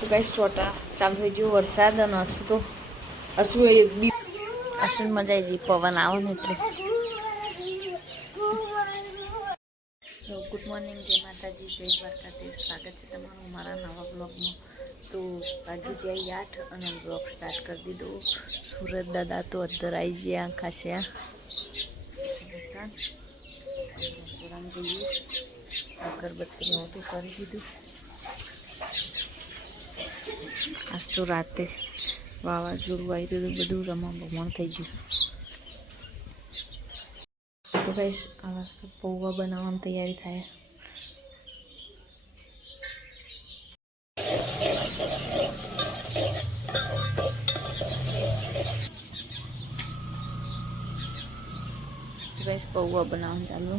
તો ગાઈસ છોટા ચાલુ થઈ ગયો વરસાદ અને હસું તો હસું એ હસું મજા આવી ગઈ પવન આવો ને એટલે તો ગુડ મોર્નિંગ જય માતાજી જય દ્વારકાધીશ સ્વાગત છે તમારું મારા નવા બ્લોગમાં તો વાગી જાય 8 અને બ્લોગ સ્ટાર્ટ કરી દીધો સુરત દાદા તો અંદર આવી ગયા ખાસ્યા રસોડામાં જઈએ અગરબત્તી નહોતું કરી દીધું આજ તો રાતે વાવાઝોડું આવી હતું બધું રમણ થઈ ગયું તો ગાઈસ આ વસ્તુ પૌવા બનાવવાની તૈયારી થાય ગાઈસ પૌવા બનાવવાનું ચાલુ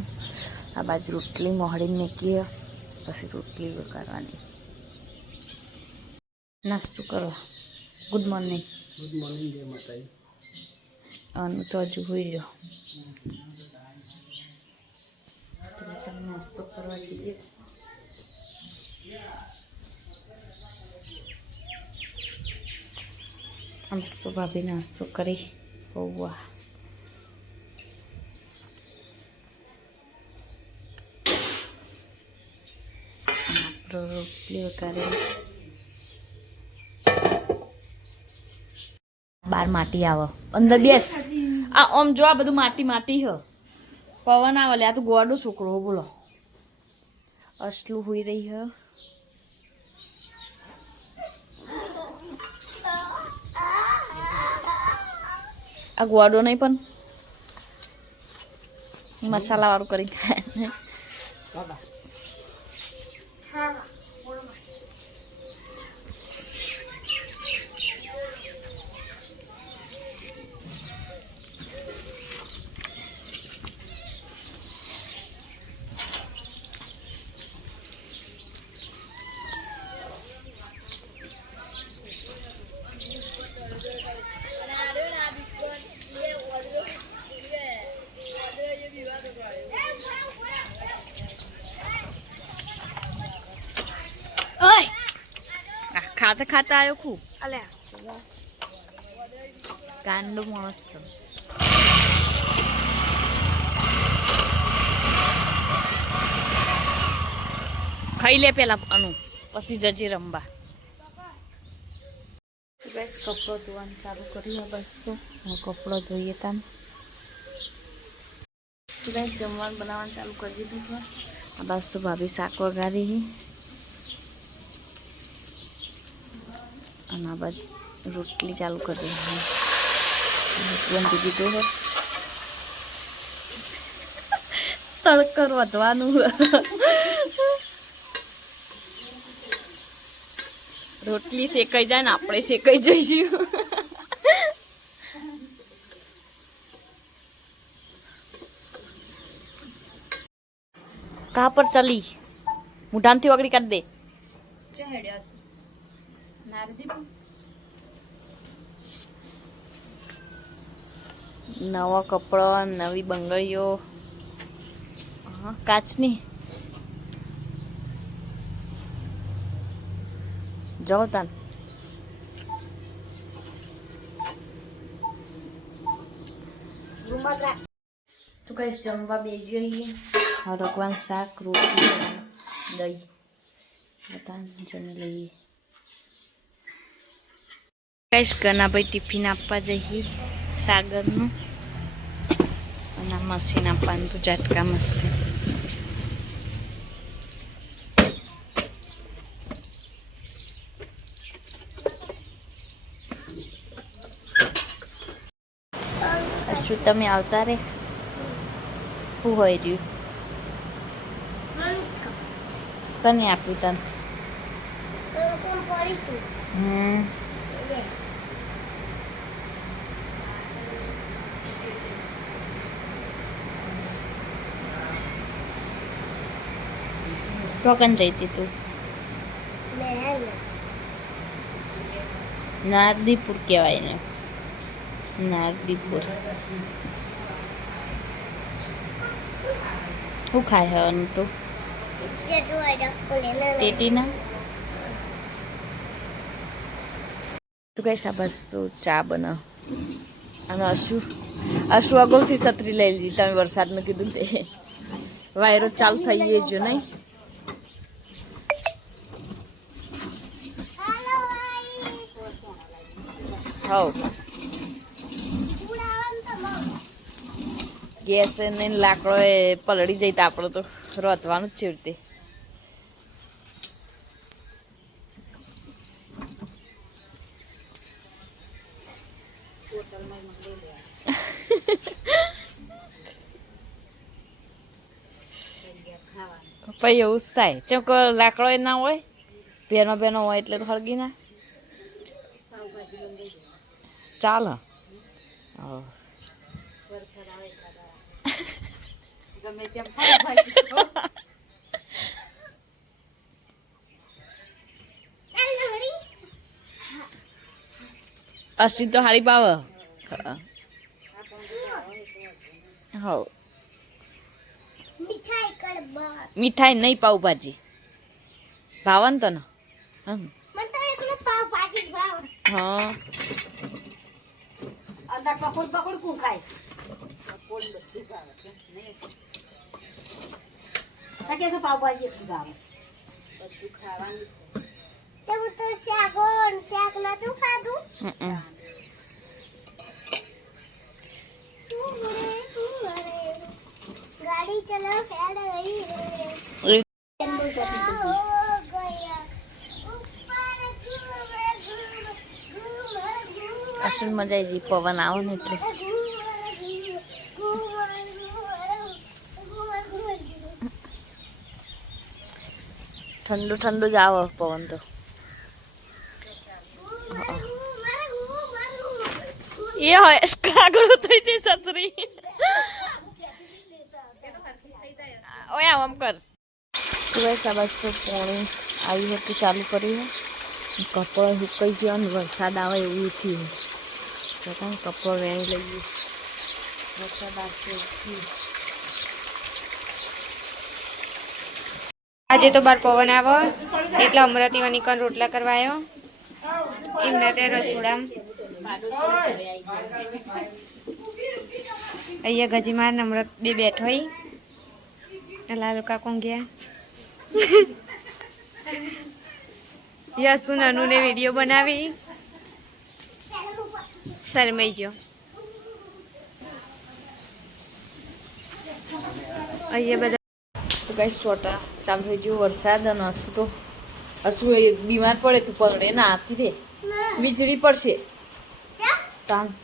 આ બાજુ રોટલી મોહડીને મૂકીએ પછી રોટલી વઘારવાની નાસ્તો કરવા ગુડ મોર્નિંગ જય માતાજી આનું તો હજુ હોઈ રહ્યો નાસ્તો કરવા જઈએ મસ્ત ભાભી નાસ્તો કરી પૌવા રોટલી વઘારી બાર માટી આવે અંદર બેસ આ ઓમ જો આ બધું માટી માટી હ પવન આવે લે આ તો ગોડો છોકરો બોલો અસલું હોઈ રહી હ આ ગોડો નહીં પણ મસાલા વાળું કરી ખાય ખાતા ખાતા આવ્યો ખૂબ ગાંડો માણસ ખાઈ લે પેલા અનુ પછી જજે રમવા બસ કપડો ધોવાનું ચાલુ કર્યું બસ તો કપડો ધોઈએ તાન બસ જમવાનું બનાવવાનું ચાલુ કરી દીધું છે આ બસ તો ભાભી શાક વઘારી અને આ બાજુ રોટલી ચાલુ કરી દીધી દીધું હોય તડકર વધવાનું રોટલી શેકાઈ જાય ને આપણે શેકાઈ જઈશું કા પર ચલી મુઢાનથી વગડી કાઢી દે નવા કપડા નવી બંગડીઓ કાચની જાઓ તાન તો કઈ જમવા બેસી જઈએ રગવાનું શાક રોટલી દહીં બધા જમી લઈએ કઈશ ગનાભાઈ ટિફિન આપવા જઈએ સાગરનું અને મશીન આપવાનું તો ઝટકા મશીન શું તમે આવતા રે શું હોય રહ્યું કને આપ્યું તને રોકન જઈતી તું નારદીપુર કહેવાય ને નારદીપુર શું ખાય હવાનું તું ટેટીના તો કઈ શાબાશ તો ચા બનાવ અને અશુ અગાઉથી છત્રી લઈ લીધી તમે વરસાદનું કીધું તે વાયરો ચાલુ થઈ ગયો જો નહીં હવ ગેસ ને લાકડો એ પલળી જઈ તો આપણે તો રોતવાનું જ છે રીતે પછી એવું થાય ચોક લાકડો એ ના હોય બેનો હોય એટલે તો હળગી ના ચાલો અસી તો હારી પાવ હવ મીઠાઈ નહીં પાવભાજી ભાવન તો ને હા गाड़ी चलो फैल रही અસલ મજા આવી ગઈ પવન આવો ને એટલે ઠંડુ ઠંડુ જ આવે પવન તો એ હોય કાગળો થઈ છે છત્રી ઓય આમ કર સુવાય સાબાસ તો પાણી આવી હતું ચાલુ કર્યું કપડ સુકાઈ ગયો અને વરસાદ આવે એવું થયું છતાં કપડ વેણી લઈએ વરસાદ આવશે એવું આજે તો બાર પવન આવો એટલે અમરાતી વનિકન રોટલા કરવા આવ્યો એમના ત્યાં રસોડામાં અહીંયા ગજીમાં નમ્રત બે બેઠો હોય લાલુ કાકો ગયા યસુ નનુને વિડીયો બનાવી શરમાઈ ગયો અહીંયા બધા તો કઈ છોટા ચાલુ થઈ ગયું વરસાદ અને અસુ બીમાર પડે તો પગડે ના આવતી રે વીજળી પડશે તાન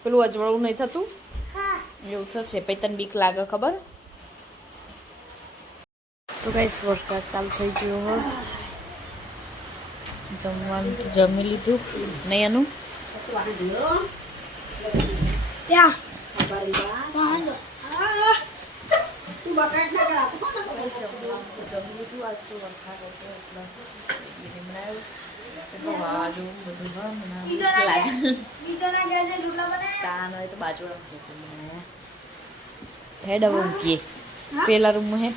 પેલું અજવાળું નહીં થતું એવું થશે પછી તને બીક લાગે ખબર તો કઈ વરસાદ ચાલુ થઈ ગયો હોય જમવાનું તો જમી લીધું નહીં એનું હેડ હવે મૂકીએ પેલા રૂમમાં હે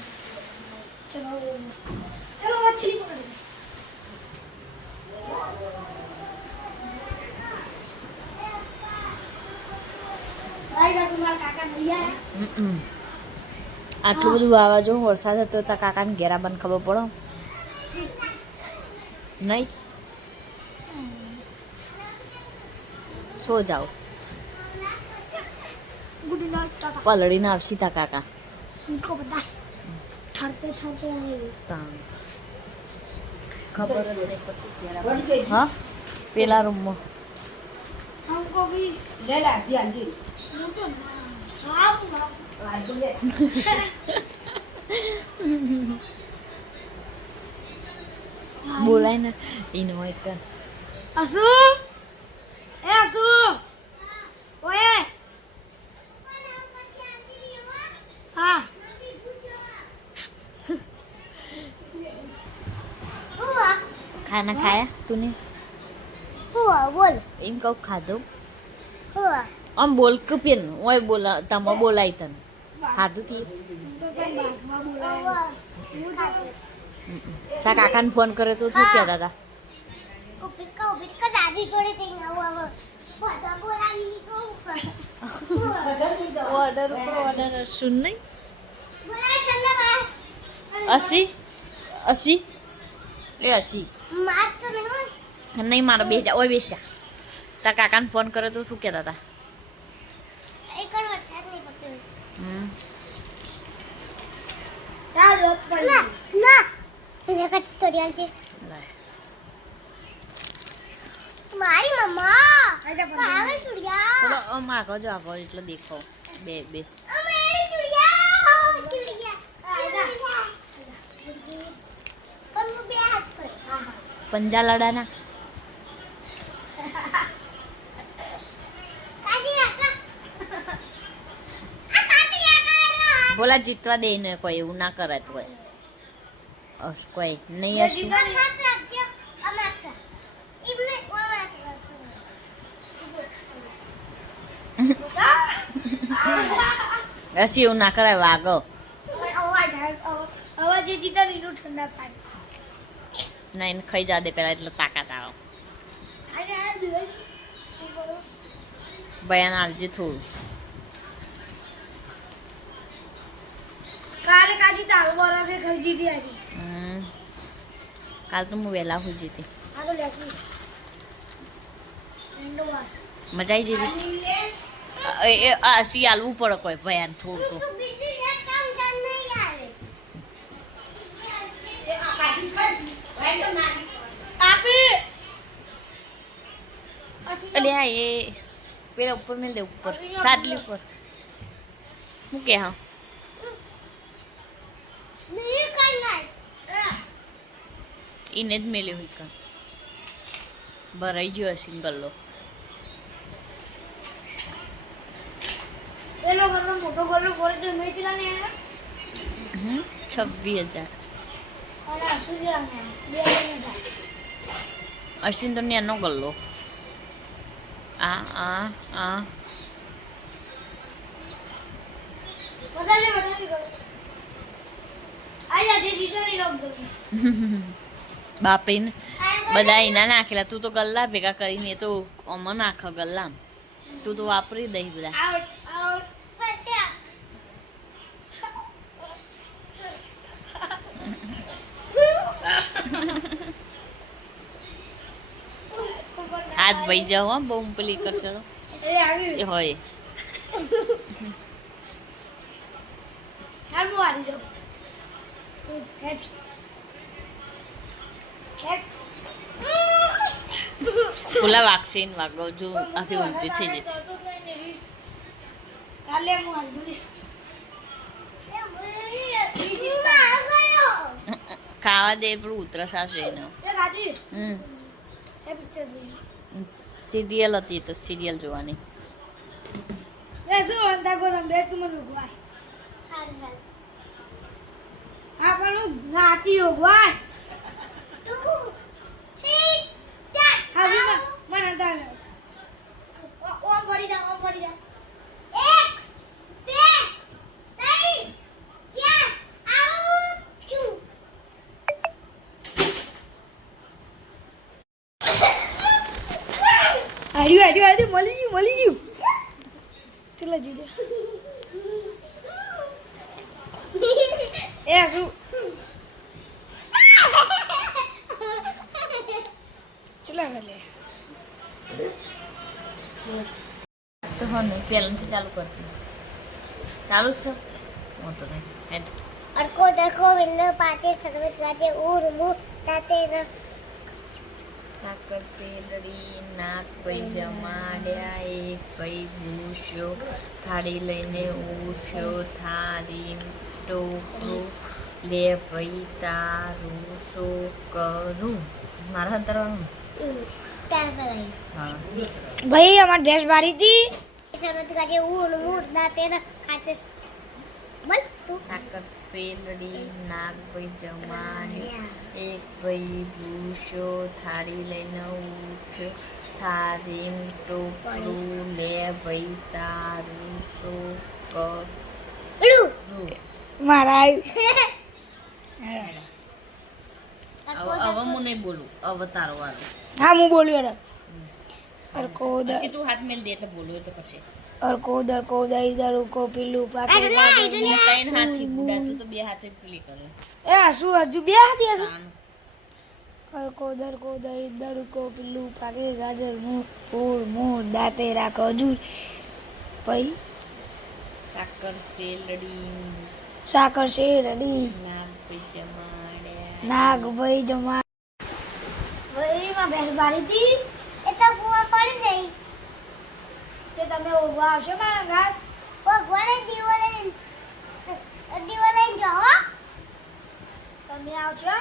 चलो मछली पकड़ આટલું બધું વાવાઝોડું વરસાદ હતો તો કાકાને ઘેરા બંધ ખબર પડો નહીં સો જાઓ પલળીને આવશી તા કાકા ખબર જ નહીં પડતી હા પેલા રૂમમાં हमको भी ले ला ध्यान दी બોલાય ને એનો હોય તો असू ए असू ओए हाँ ખાના ખાયા તું हुआ बोल એમ કહું ખાધું हुआ આમ બોલ કે પેન ઓય બોલા તમે બોલાય તને ખાધું થી તા કાકાને ફોન કર્યો તો શું કહેતા હતા ઉભી દાદી જોડે જઈને આવું હવે બધા બોલાવી કહું ઓર્ડર ઉપર ઓર્ડર હશું નહીં બોલાય તમને બસ 80 એ 80 માર તો નહીં નહીં મારો બેસા ઓય બેસ્યા તાર કાકાને ફોન કર્યો તો શું કહેતા હતા એક વાર વરસાદ નહીં પડતો ચાલો ના ના એને કચ તોડિયાલ છે મારી મમ્મા કાવે ચુડિયા થોડો આમ આગળ જો આગળ એટલે દેખો બે અમારી ચુડિયા પણ બે હાથ પર પંજા લડાના કાજી આકા આ કાજી આકા બોલા જીતવા દે ને કોઈ એવું ના કરે તો કોઈ નહીં હશું હસી એવું ના કરાય વાગો અવાજ જે જીતા રીનું ઠંડા પાણી ના એને ખાઈ જા દે પેલા એટલે તાકાત આવે બયાન આલજે થોડું કાલે કાજી તારો બરાબર ખાઈ જીતી આજે કાલ તો હું વહેલા હોઈ જતી આલો લેસું એન્ડો વાસ મજા આવી જતી હસી આલવું પડે કોઈ બયાન થોડું તો અલ્યા એ પેલા ઉપર મેલ દે ઉપર સાટલી ઉપર મૂકે હા એને જ મેલ્યો હોય કાં ભરાઈ ગયો હશે ગલ્લો એનો ઘરનો મોટો ઘરનો ફોન તો મેં ચલાને 26,000 અને અસુરિયા ને બે ને અશ્વિન તો નેનો ગલ્લો આ બધાને કરો આ જા જે જીતો ની રોક દો બાપરીને બધા એના નાખેલા તું તો ગલ્લા ભેગા કરીને એ તો અમો નાખ ગલ્લા તું તો વાપરી દઈ બધા આઉટ આઉટ હાથ ભાઈ જાઓ હા બહુ પેલી કરશો તો એ આવી એ હોય હાલ હું આવી જાઉં કેચ કેચ ફૂલા વાગશે ને વાગો જો આખી ઊંચી છે જે કાલે હું આવી ખાવા દે પણ ઉતરસ આવશે એનો એ ગાજી એ પિક્ચર જોઈ સિરિયલ હતી તો સિરિયલ જોવાની એ શું અંતા કો રંબે તું મને ઉગવાય હા પણ હું નાચી ઉગવાય હા મને અંતા ઓ ફરી જા એક બે ત્રણ ચાર આવું છું આર્યું મળી ગયું ચલા જીડે એ શું ચલા ગલે તો હા નહીં પહેલાંથી ચાલુ કરતી ચાલુ જ છે વાંધો નહીં હેડ અરકો દરકો વિન્ન પાછે સર્વત ગાજે ઉર મુ તાતે સાકર શેરડી નાક ભાઈ જમાડ્યા એક ભાઈ ભૂસ્યો થાળી લઈને ઉઠ્યો થાળી ટોકરું લે ભાઈ તારું શું કરું મારા અંતરવાનું તાર ભરાઈ હા ભાઈ અમાર ભેંસ બારી હતી સર્વત ગાજે ઉર મુ તાતે ખાચે બોલ તું સાકર શેરડી નાક ભાઈ જમાડ્યા એક ભાઈ ભૂસ્યો થાળી લઈને ઉઠ્યો થાળી ટોકરું લે ભાઈ તારું શું કરું મારા હવે હું નહીં બોલું, હવે તારો વારો. હા હું બોલ્યો ને અરકો પછી તું હાથ મેલ દે એટલે બોલું તો પછી. અરકો દરકો દઈ દરુકો પીલું પાકે ત્રણ હાથથી બુડા, તું તો બે હાથે પેલી કરે. એ શું હજુ બે હાથી હજુ તાન. અરકો દરકો દઈ દરુકો પીલું પાકે ગાજર મૂળ ફૂલ મૂળ દાંતે રાખો જૂર પઈ સાકર શેલડી સાકર શેરડી નાગ જમાડે નાગ ભાઈ જમા ભાઈ માં બેર બારી હતી એ તો કુવા પડી જઈ. તે તમે ઉભા આવશો મારા ઘર ભગવાને દિવાલે જાઓ. તમે આવશો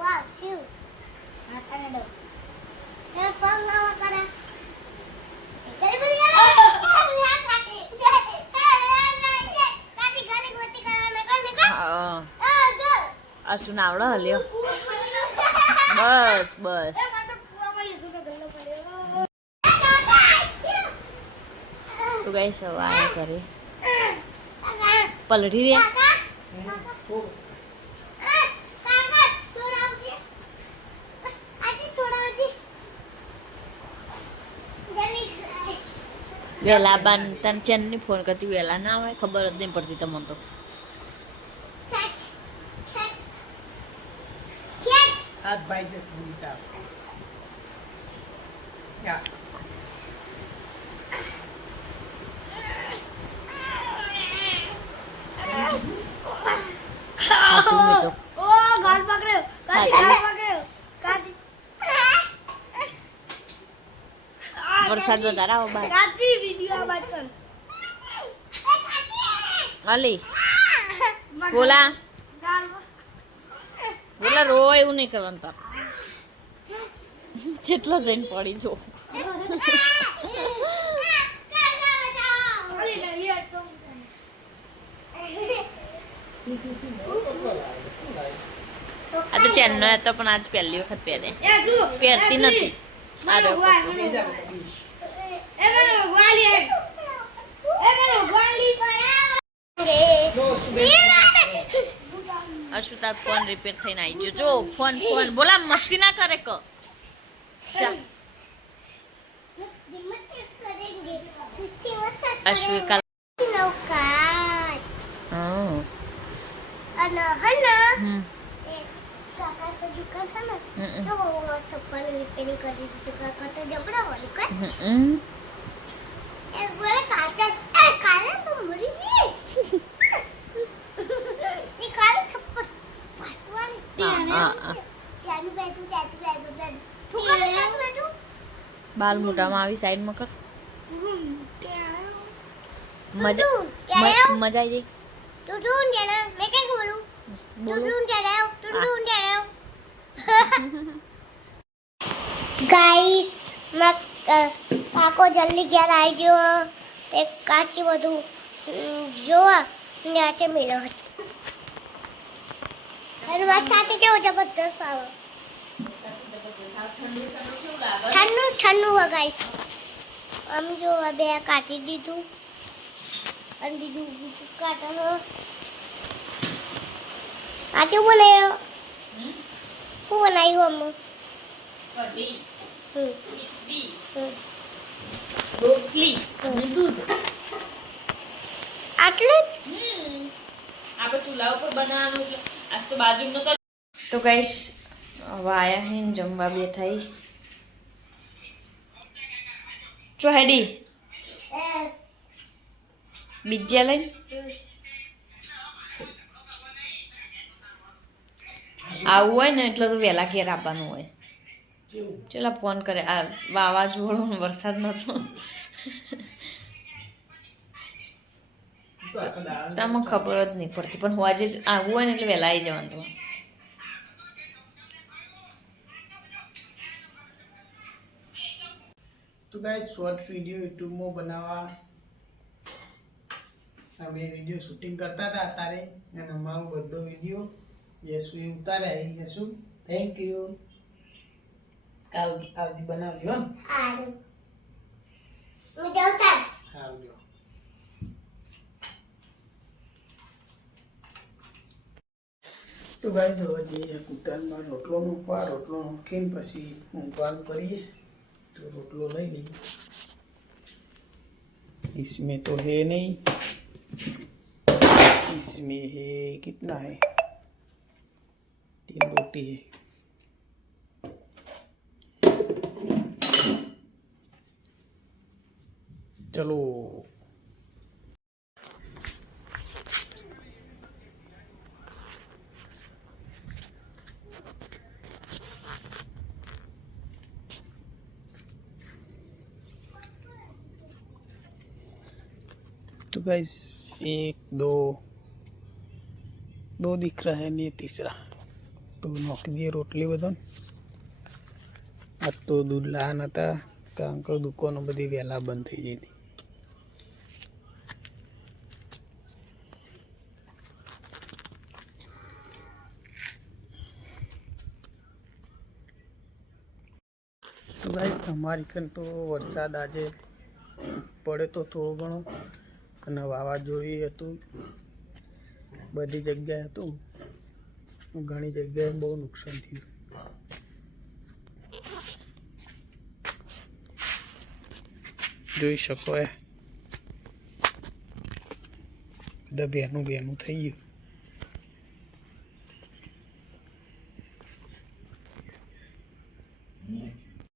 વાહ શિવ હા તને દો તેરા પગ ના વકરા. તેરે બધી અર્શુ આવડે હલ્યો. બસ બસ તું કઈ સવાય કરે પલટી રે. વેલા બાન તને ચેનની ફોન કરતી વેલા ના આવે, ખબર જ નહીં પડતી તમને તો. Hat beides gut ab. Ja. હાથું મેં તો ઓ ગાલ પકડ્યો કાચી ગાલ પકડ્યો કાચી વરસાદ વધારે આવો બાર. કાચી વિડિયો બાદ કર અલી બોલા ગાલ બોલા રો એવું નહીં કરવાનું તાર. જેટલો જઈને પડી જો. આ તો ચેનનો હતો પણ આજ પહેલી વખત પહેરે. એ શું પહેરતી નથી. આ રહ્યો. અશુ તાર ફોન રિપેર થઈને આવી ગયો. જો ફોન ફોન બોલા મસ્તી ના કરે ક. અશુ કાલ હા અને હના હમ કાકા તો દુકાન હના હમ. તો બહુ મસ્ત ફોન રિપેરિંગ કરી દીધું. કાકા તો જબડા વાળું કર હમ એક બોલે કાચા એ કાલે તો મરી ગઈ ની કાલે થપ્પડ પાટવાની હા હા ચાલુ બેઠું તું કાલે બાલ મોટામાં આવી સાઈડમાં કર. મજા તું ક્યારે મજા આવી તું તું જરા મેં કઈ બોલું બોલો. તું જરા ગાઈસ કાકો જલ્દી ઘેર આવી ગયો. તે કાચી બધું જોવા નીચે મેળો હતો. અને વરસાદ કેવો જબરજસ્ત આવે. ઠંડુ ઠંડુ ગાઈસ. આમ જો આ બે કાઢી દીધું અને બીજું કાઢવાનું. આ શું બનાવ્યો? શું બનાવ્યું અમે? રોટલી અને દૂધ. આટલું જ? આપણે ચૂલા ઉપર બનાવવાનું એટલે આજ તો બાજુનો તો ગાઈસ હવે આયા હે ને જમવા બેઠા હી. ચો હેડી બીજા લઈને આવું હોય ને એટલે તો વહેલા ઘેર આવવાનું હોય. ચલા ફોન કરે આ વાવાઝોડું વરસાદ નતો. તમને ખબર જ નહીં પડતી પણ હું આજે આવવું હોય ને એટલે વહેલા આવી જવાનું તમારે. તો ગાઈસ શોર્ટ વિડીયો યુટ્યુબમાં બનાવવા અમે વિડીયો શૂટિંગ કરતા હતા અત્યારે અને અમારો બધો વિડીયો યશુએ ઉતાર્યા. Yashu thank you. કાલ આવજી બનાવજો ને. હારું. હું જાઉં તાર. આવજો. તો ગાઈસ હવે જઈએ કૂતરામાં રોટલો મૂકવા, રોટલો મૂકીને પછી ઊંઘવાનું કરીએ. તો રોટલો લઈ લઈએ. इसमें तो है नहीं, इसमें है कितना है, 3 रोटी है. चलो तो गाइस 1 2 दिख रहा है नहीं, तीसरा तो नौकरी दिए रोटली बदन. आज तो दूध लाना था कारण के दुकानों बड़ी वहेला बंद थी गई थी. तो गाइस हमारी कन तो वरसाद आज पड़े तो थोड़ो घणो અને વાવાઝોડું હતું, બધી જગ્યાએ હતું, ઘણી જગ્યાએ બહુ નુકસાન થયું. જોઈ શકો એ બધા બેનું થઈ ગયું.